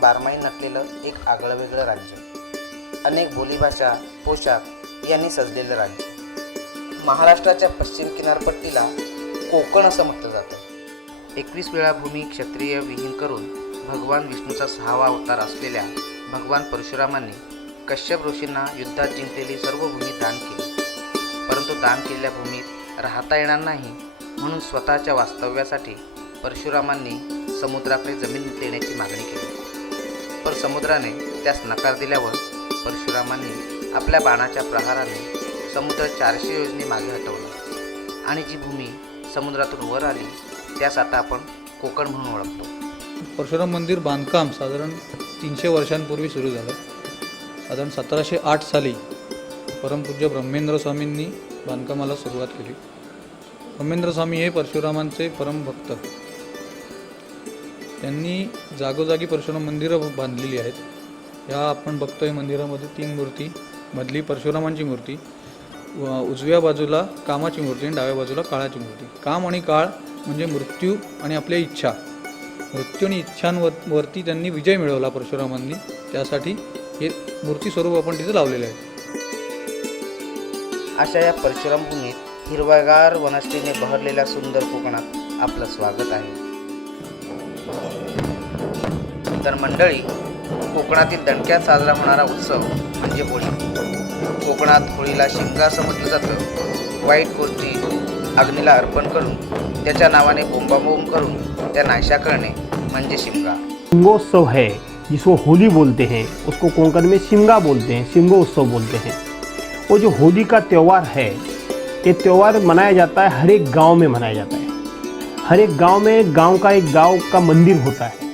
बारमाही नटलेलं एक आगळं वेगळं राज्य. अनेक बोलीभाषा पोशाख यांनी सजलेलं राज्य. महाराष्ट्राच्या पश्चिम किनारपट्टीला कोकण असं म्हटलं जातं. एकवीस वेळा भूमी क्षत्रिय विहीन करून भगवान विष्णूचा सहावा अवतार असलेल्या भगवान परशुरामांनी कश्यप ऋषींना युद्धात जिंकलेली सर्व भूमी दान केली. परंतु दान केलेल्या भूमीत राहता येणार नाही म्हणून स्वतःच्या वास्तव्यासाठी परशुरामांनी समुद्राकडे जमीन देण्याची मागणी केली. पर समुद्राने त्यास नकार दिल्यावर परशुरामांनी आपल्या बाणाच्या प्रहाराने समुद्र चारशे योजने मागे हटवलं. आणि जी भूमी समुद्रातून वर आली त्यास आता आपण कोकण म्हणून ओळखतो. परशुराम मंदिर बांधकाम साधारण तीनशे वर्षांपूर्वी सुरू झालं. साधारण सतराशे आठ साली परमपूज्य ब्रह्मेंद्र स्वामींनी बांधकामाला सुरुवात केली. ब्रह्मेंद्र स्वामी हे परशुरामांचे परमभक्त. त्यांनी जागोजागी परशुराम मंदिरं बांधलेली आहेत. या आपण बघतोय मंदिरामध्ये तीन मूर्ती मधली परशुरामांची मूर्ती व उजव्या बाजूला कामाची मूर्ती आणि डाव्या बाजूला काळाची मूर्ती. काम आणि काळ म्हणजे मृत्यू आणि आपल्या इच्छा. मृत्यू आणि इच्छांवर वरती त्यांनी विजय मिळवला परशुरामांनी. त्यासाठी हे मूर्ती स्वरूप आपण तिथे लावलेले आहे. अशा या परशुराम भूमीत हिरवागार वनस्तीने बहरलेल्या सुंदर कोकणात आपलं स्वागत आहे. तर मंडळी कोकणातील दणक्यात साजरा होणारा उत्सव म्हणजे होळी. कोकणात होळीला शिमगा समजलं जातं. वाईट गोष्टी अग्नीला अर्पण करून त्याच्या नावाने बोंबाबोंब करून त्या नाशा करणे म्हणजे शिमगा शिमगोत्सव है जिसको होली बोलते हैं उसको कोंकण में शिमगा बोलते हैं शिमगो उत्सव बोलते हैं। वो जो होली का त्यौहार है ये त्यौहार मनाया जाता है हर एक गांव में मनाया जाता है। हर एक गांव में गांव का एक गांव का मंदिर होता है।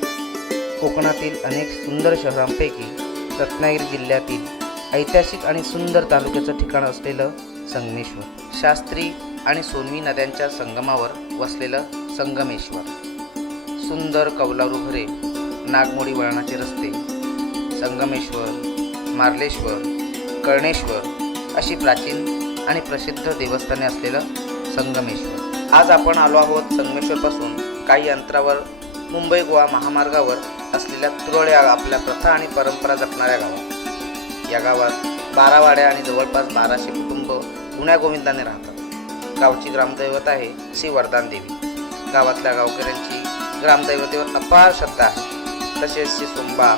कोकणातील अनेक सुंदर शहरांपैकी रत्नागिरी जिल्ह्यातील ऐतिहासिक आणि सुंदर तालुक्याचं ठिकाण असलेलं संगमेश्वर. शास्त्री आणि सोनवी नद्यांच्या संगमावर वसलेलं संगमेश्वर. सुंदर कौलारू घरे नागमोडी वळणाचे रस्ते संगमेश्वर मार्लेश्वर कर्णेश्वर अशी प्राचीन आणि प्रसिद्ध देवस्थाने असलेलं संगमेश्वर. आज आपण आलो आहोत संगमेश्वरपासून काही अंतरावर मुंबई गोवा महामार्गावर असलेल्या तुरळ या आपल्या प्रथा आणि परंपरा जपणाऱ्या गावात. या गावात बारा वाड्या आणि जवळपास बाराशे कुटुंब गुण्या गोविंदाने राहतात. गावची ग्रामदैवत आहे श्री वरदान देवी. गावातल्या गावकऱ्यांची ग्रामदैवतेवर अपार श्रद्धा आहे. तसेच श्री सोंबा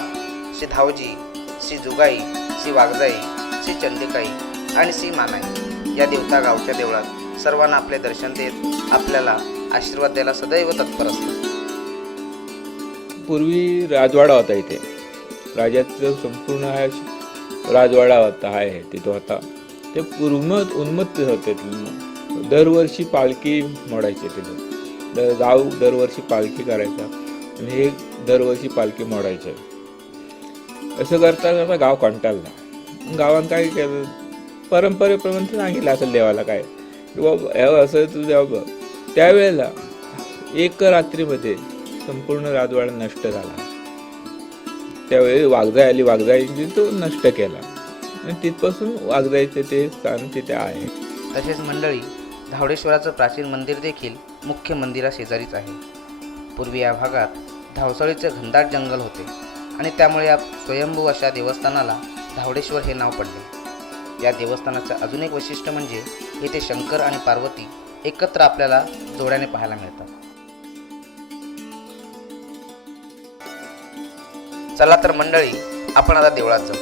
श्री धावजी श्री जुगाई श्री वाघजाई श्री चंदिकाई आणि श्री मानाई या देवता गावच्या देवळात सर्वांना आपले दर्शन देत आपल्याला आशीर्वाद द्यायला सदैव तत्पर असतात. पूर्वी राजवाडा होता इथे. राजाचं संपूर्ण हा राजवाडा होता आहे तिथं होता. ते पूर्ण उन्मत्त होते दरवर्षी पालखी मोडायची तिथं. दर गाव दरवर्षी पालखी करायचा आणि हे दरवर्षी पालखी मोडायचं. असं करता करता गाव कंटाळला. गावान काय केलं? परंपरेप्रमाणे सांगितलं असेल देवाला काय. बाबा हे असं तुझ्या त्यावेळेला एक रात्रीमध्ये संपूर्ण राजवाडा नष्ट झाला. त्यावेळी वाघजाई आली वाघजाईंनी तो नष्ट केला. आणि तिथपासून वाघजाईचे ते स्थान तिथे आहे. तसेच मंडळी धावडेश्वराचं प्राचीन मंदिर देखील मुख्य मंदिरा शेजारीच आहे. पूर्वी या भागात धावसळीचे घनदाट जंगल होते आणि त्यामुळे या स्वयंभू अशा देवस्थानाला धावडेश्वर हे नाव पडले. या देवस्थानाचं अजून एक वैशिष्ट्य म्हणजे येथे शंकर आणि पार्वती एकत्र आपल्याला जोड्याने पाहायला मिळतात. चला तर मंडळी आपण आता देवळात जाऊ.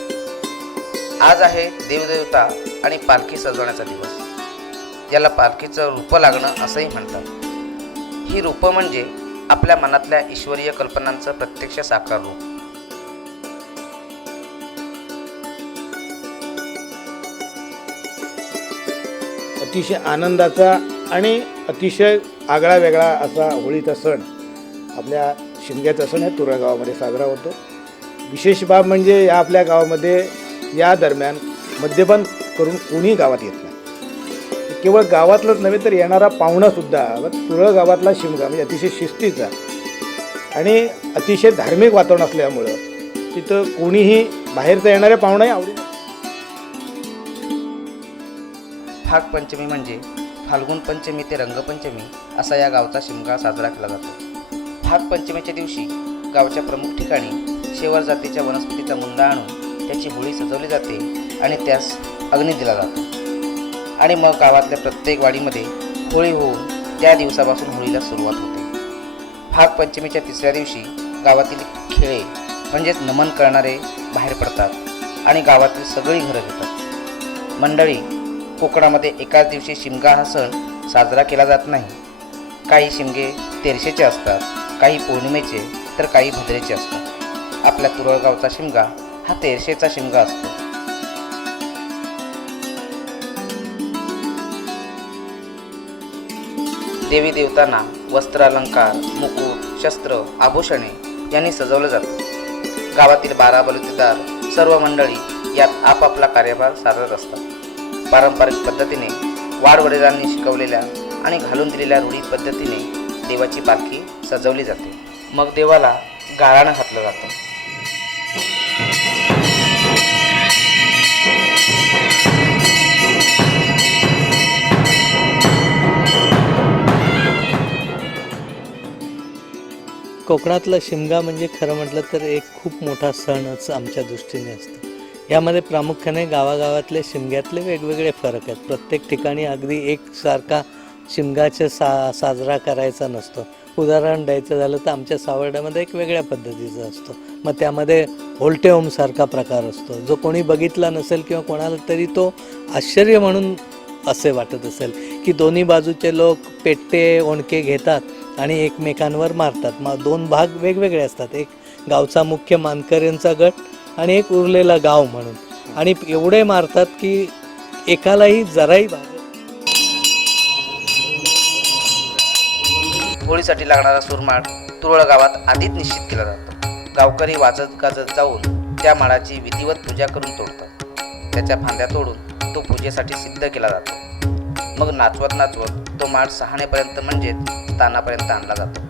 आज आहे देवदेवता आणि पालखी सजवण्याचा दिवस. याला पालखीचं रूप लागणं असंही म्हणतात. ही रूपं म्हणजे आपल्या मनातल्या ईश्वरीय कल्पनांचं प्रत्यक्ष साकार रूप. अतिशय आनंदाचा आणि अतिशय आगळा वेगळा असा होळीचा सण आपल्या शिमग्याचा सण आहे तुरा गावामध्ये साजरा होतो. विशेष बाब म्हणजे या आपल्या गावामध्ये या दरम्यान मद्यपान करून कोणीही गावात येत नाही. केवळ गावातलंच नव्हे तर येणारा पाहुणासुद्धा तुरळ गावातला शिमगा म्हणजे अतिशय शिस्तीचा आणि अतिशय धार्मिक वातावरण असल्यामुळं तिथं कोणीही बाहेरचं येणाऱ्या पाहुणाही आवडेल फागपंचमी म्हणजे फाल्गुन पंचमी ते रंगपंचमी असा या गावचा शिमगा साजरा केला जातो. फागपंचमीच्या दिवशी गावच्या प्रमुख ठिकाणी शेवर जातीच्या वनस्पतीचा मुंडा आणून त्याची होळी सजवली जाते आणि त्यास अग्नी दिला जातो. आणि मग गावातल्या प्रत्येक वाडीमध्ये होळी होऊन त्या दिवसापासून होळीला सुरुवात होते. फाग पंचमीच्या तिसऱ्या दिवशी गावातील खेळे म्हणजेच नमन करणारे बाहेर पडतात आणि गावातील सगळी घरं घेतात. मंडळी कोकणामध्ये एकाच दिवशी शिमगा हा सण साजरा केला जात नाही. काही शिमगे तेरशेचे असतात काही पौर्णिमेचे तर काही भद्रेचे असतात. आपल्या तुरळगावचा शिमगा हा तेरशेचा शिमगा असतो. देवी देवतांना वस्त्र अलंकार मुकुट शस्त्र आभूषणे यांनी सजवलं जातं. गावातील बारा बलुतेदार सर्व मंडळी यात आपापला कार्यभार साधत असतात. पारंपरिक पद्धतीने वाडवडिलांनी शिकवलेल्या आणि घालून दिलेल्या रूढी पद्धतीने देवाची पालखी सजवली जाते. मग देवाला गाराणं घातलं जातं. कोकणातला शिमगा म्हणजे खरं म्हटलं तर एक खूप मोठा सणच आमच्या दृष्टीने असतो. यामध्ये प्रामुख्याने गावागावातले शिमग्यातले वेगवेगळे फरक आहेत. प्रत्येक ठिकाणी अगदी एकसारखा शिमगाचे सा साजरा करायचा नसतो. उदाहरण द्यायचं झालं तर आमच्या सावर्ड्यामध्ये एक वेगळ्या पद्धतीचा असतो. मग त्यामध्ये होल्टे होमसारखा प्रकार असतो. जो कोणी बघितला नसेल किंवा कोणाला तरी तो आश्चर्य म्हणून असे वाटत असेल की दोन्ही बाजूचे लोक पेट्टे ओणके घेतात आणि एकमेकांवर मारतात. मग दोन भाग वेगवेगळे असतात. एक गावचा मुख्य मानकऱ्यांचा गट आणि एक उरलेला गाव म्हणून. आणि एवढे मारतात की एकालाही जराही होळीसाठी लागणारा सुरमाळ तुरळ गावात आधीच निश्चित केला जातो. गावकरी वाजत गाजत जाऊन त्या माळाची विधिवत पूजा करून तोडतात. त्याच्या फांद्या तोडून तो पूजेसाठी सिद्ध केला जातो. मग नाचवत नाचवत तो माळ सहाणेपर्यंत म्हणजेच तानापर्यंत आणला जातो.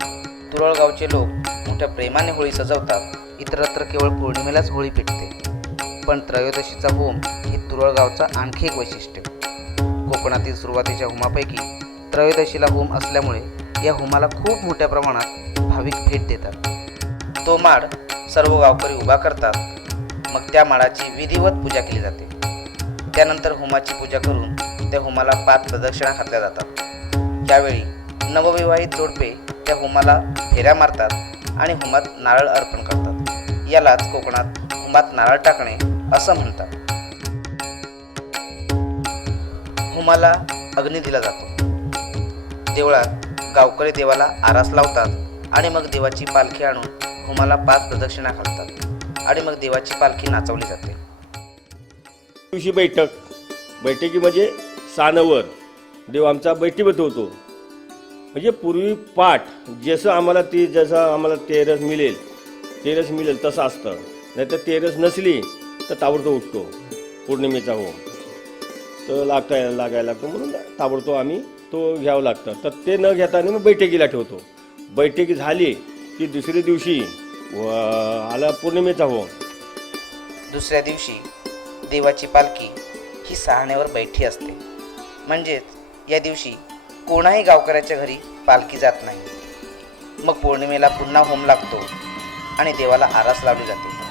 तुरळगावचे लोक मोठ्या प्रेमाने होळी सजवतात. इतरत्र केवळ पौर्णिमेलाच होळी पेटते. पण त्रयोदशीचा होम हे तुरळगावचं आणखी एक वैशिष्ट्य. कोकणातील सुरुवातीच्या होमापैकी त्रयोदशीला होम असल्यामुळे या होमाला खूप मोठ्या प्रमाणात भाविक भेट देतात. तो माड सर्व गावकरी उभा करतात. मग त्या माळाची विधिवत पूजा केली जाते. त्यानंतर होमाची पूजा करून त्या होमाला पाच प्रदक्षिणा घातल्या जातात. त्यावेळी नवविवाहित जोडपे त्या होमाला फेऱ्या मारतात आणि होमात नारळ अर्पण करतात. यालाच कोकणात होमात नारळ टाकणे असं म्हणतात. होमाला अग्नी दिला जातो. देवळात गावकरी देवाला आरास लावतात आणि मग देवाची पालखी आणून होमाला पाच प्रदक्षिणा घालतात आणि मग देवाची पालखी नाचवली जाते. दिवशी बैठक. बैठकी म्हणजे सानवर. देव आमचा बैठीबद्ध होतो. म्हणजे पूर्वी पाठ जसं आम्हाला ती जसं आम्हाला तेरस मिळेल तेरस मिळेल तसं असतं. नाही तर तेरस नसली तर ताबडतोब उठतो. पौर्णिमेचा हो तर लागता लागायला लागतो. म्हणून ताबडतोब आम्ही तो घ्यावं लागतं. तर ते न घेता मग बैठकीला ठेवतो. बैठकी झाली की दुसऱ्या दिवशी व आला पौर्णिमेचा हो. दुसऱ्या दिवशी देवाची पालखी ही सहाण्यावर बैठी असते. म्हणजेच या दिवशी कोणाही गावकऱ्याच्या घरी पालखी जात नाही. मग पौर्णिमेला पुन्हा होम लागतो आणि देवाला आरास लावली जाते.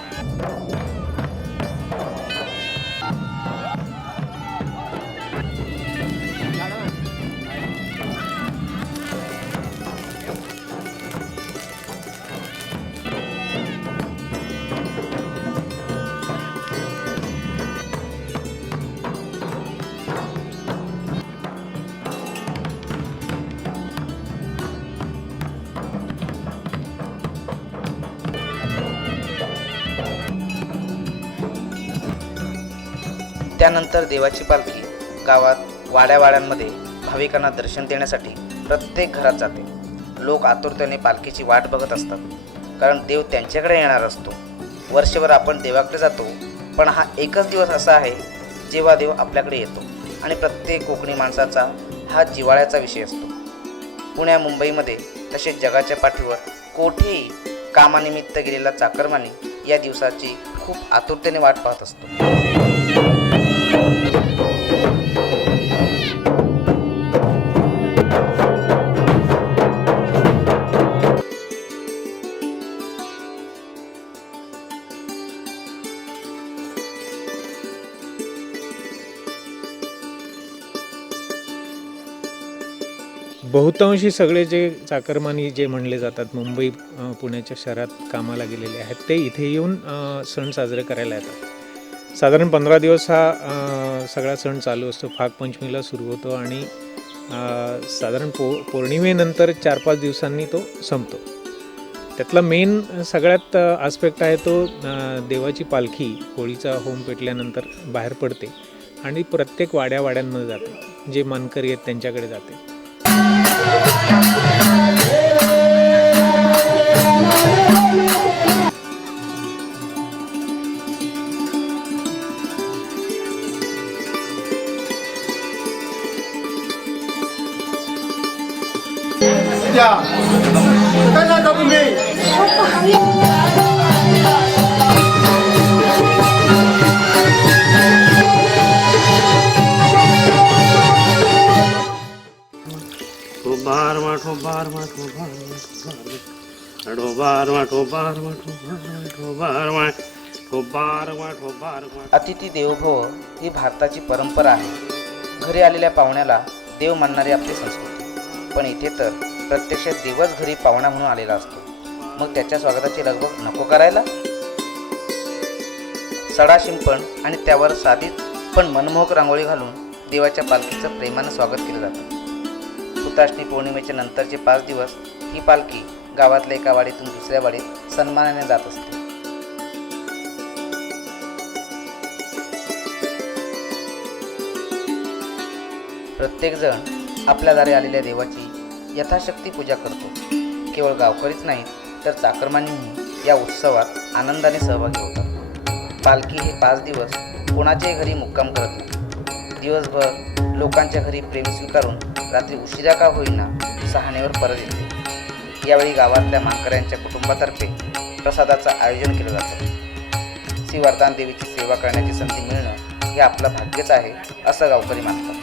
त्यानंतर देवाची पालखी गावात वाड्यावाड्यांमध्ये भाविकांना दर्शन देण्यासाठी प्रत्येक घरात जाते. लोक आतुरतेने पालखीची वाट बघत असतात. कारण देव त्यांच्याकडे येणार असतो. वर्षभर आपण देवाकडे जातो पण हा एकच दिवस असा आहे जेव्हा देव आपल्याकडे येतो आणि प्रत्येक कोकणी माणसाचा हा जिवाळ्याचा विषय असतो. पुण्या मुंबईमध्ये तसेच जगाच्या पाठीवर कोठेही कामानिमित्त गेलेला चाकरमानी या दिवसाची खूप आतुरतेने वाट पाहत असतो. बहुतांशी सगळे जे चाकरमानी जे म्हणले जातात मुंबई पुण्याच्या शहरात कामाला गेलेले आहेत ते इथे येऊन सण साजरे करायला येतात. साधारण पंधरा दिवस हा सगळा सण चालू असतो. फागपंचमीला सुरू होतो आणि साधारण पो पौर्णिमेनंतर चार पाच दिवसांनी तो संपतो. त्यातला मेन सगळ्यात आस्पेक्ट आहे तो देवाची पालखी होळीचा होम पेटल्यानंतर बाहेर पडते आणि प्रत्येक वाड्या वाड्यांमध्ये जाते. जे मानकरी आहेत त्यांच्याकडे जाते. ठोबार मा ठोबार मा ठोबार मा ठोबार मा ठोबार मा ठोबार मा ठोबार मा ठोबार मा. अतिथी देवभव ही भारताची परंपरा आहे. घरी आलेल्या पाहुण्याला देव मानणारी आपली संस्कृती. पण इथे तर प्रत्यक्ष दिवस घरी पाहुणा म्हणून आलेला असतो. मग त्याच्या स्वागताची लगबग नको करायला? सडा शिंपण आणि त्यावर साधीच पण मनमोहक रांगोळी घालून देवाच्या पालखीचं प्रेमानं स्वागत केलं जातं. हुताष्णी पौर्णिमेच्या नंतरचे पाच दिवस ही पालखी गावातल्या एका वाडीतून दुसऱ्या वाडीत सन्मानाने जात असते. प्रत्येकजण आपल्या दारी आलेल्या देवाची यथाशक्ती पूजा करतो. केवळ गावकरीच नाही तर चाकरमानीही या उत्सवात आनंदाने सहभागी होतात. पालखी हे पाच दिवस कोणाच्याही घरी मुक्काम करत नाही. दिवसभर लोकांच्या घरी प्रेम स्वीकारून रात्री उशिरा का होईना सहानेवर परत येते. यावेळी गावातल्या मानकऱ्यांच्या कुटुंबातर्फे प्रसादाचं आयोजन केलं जातं. श्री वरदान देवीची सेवा करण्याची संधी मिळणं हे आपलं भाग्यच आहे असं गावकरी मानतात.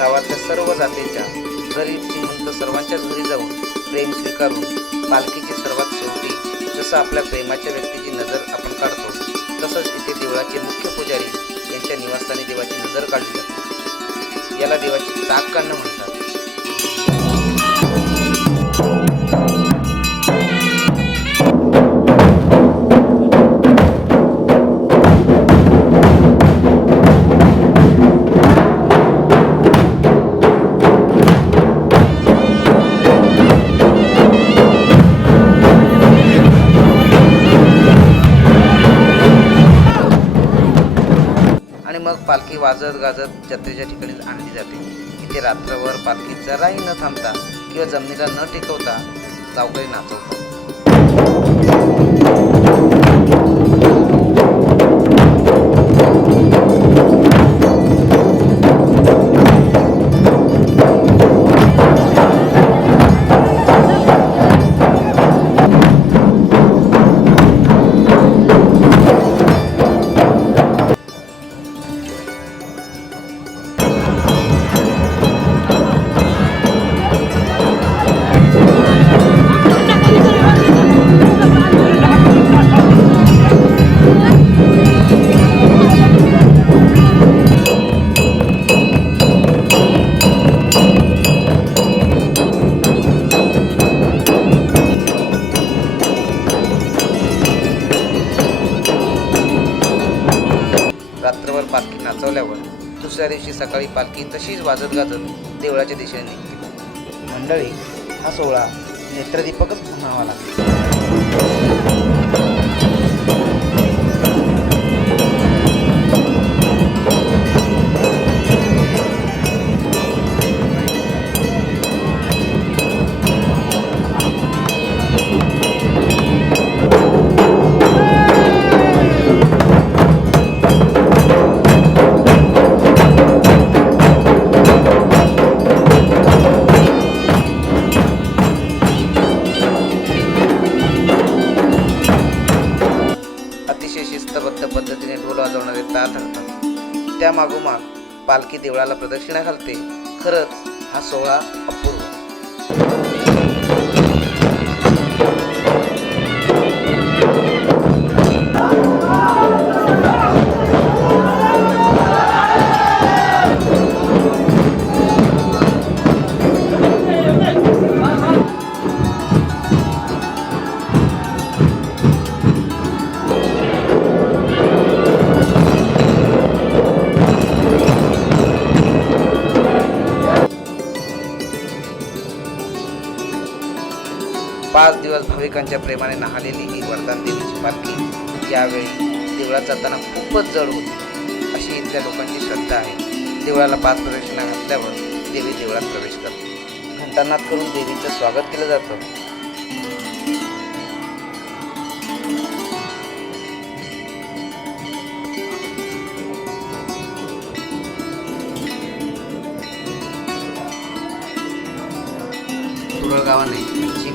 गावातल्या सर्व जातीच्या गरीब श्रीमंत सर्वांच्याच घरी जाऊन प्रेम स्वीकारून पालखीची सर्वात शेवटी जसं आपल्या प्रेमाच्या व्यक्तीची नजर आपण काढतो तसंच इथे देवळाचे मुख्य पुजारी यांच्या निवासस्थानी देवाची नजर काढली जाते. याला देवाची ताक काढणं म्हणतात. वाजत गाजत जत्रेच्या ठिकाणी आणली जाते. इथे रात्रभर पालखी जराही न थांबता किंवा जमिनीला न टिकवता गावकरी नाचवतात. दुसऱ्या दिवशी सकाळी पालखी तशीच वाजत गाजत देवळाच्या दिशेने निघते मंडळी हा सोहळा नेत्रदीपकच म्हणावा लागतो. पालखी देवळाला प्रदक्षिणा घालते. खरंच हा सोहळा भाविकांच्या प्रेमाने नाहलेली ही वरदान देवीची पालखी यावेळी देवळात जाताना खूपच जड होती. अशी इथल्या लोकांची श्रद्धा आहे. देवळाला पाच प्रदक्षिणा घातल्यावर देवी देवळात प्रवेश करते. घंटानाद करून देवीचं स्वागत केलं जातं.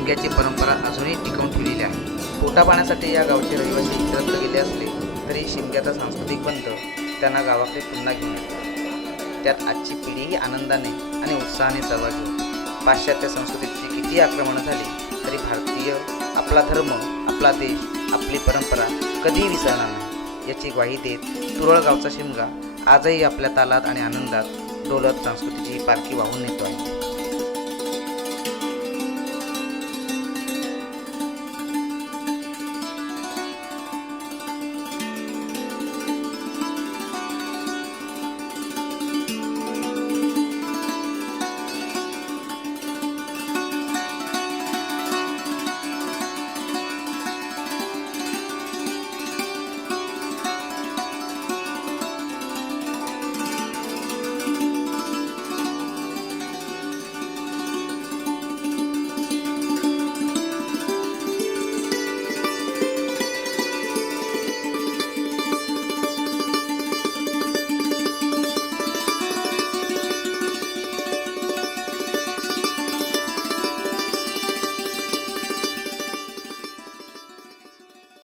शिमग्याची परंपरा अजूनही टिकवून ठेवलेली आहे. पोटा पाण्यासाठी या गावचे रहिवासी इतरत्र गेले असले तरी शिमग्याचा सांस्कृतिक बंध त्यांना गावाकडे पुन्हा घेऊन येतो. त्यात आजची पिढीही आनंदाने आणि उत्साहाने सहभागी होते. पाश्चात्य संस्कृतीची किती आक्रमणं झाली तरी भारतीय आपला धर्म आपला देश आपली परंपरा कधीही विसरणार नाही. याची ग्वाही देत तुरळगावचा शिमगा आजही आपल्या तालात आणि आनंदात डोलत संस्कृतीची पारखी वाहून नेतो आहे.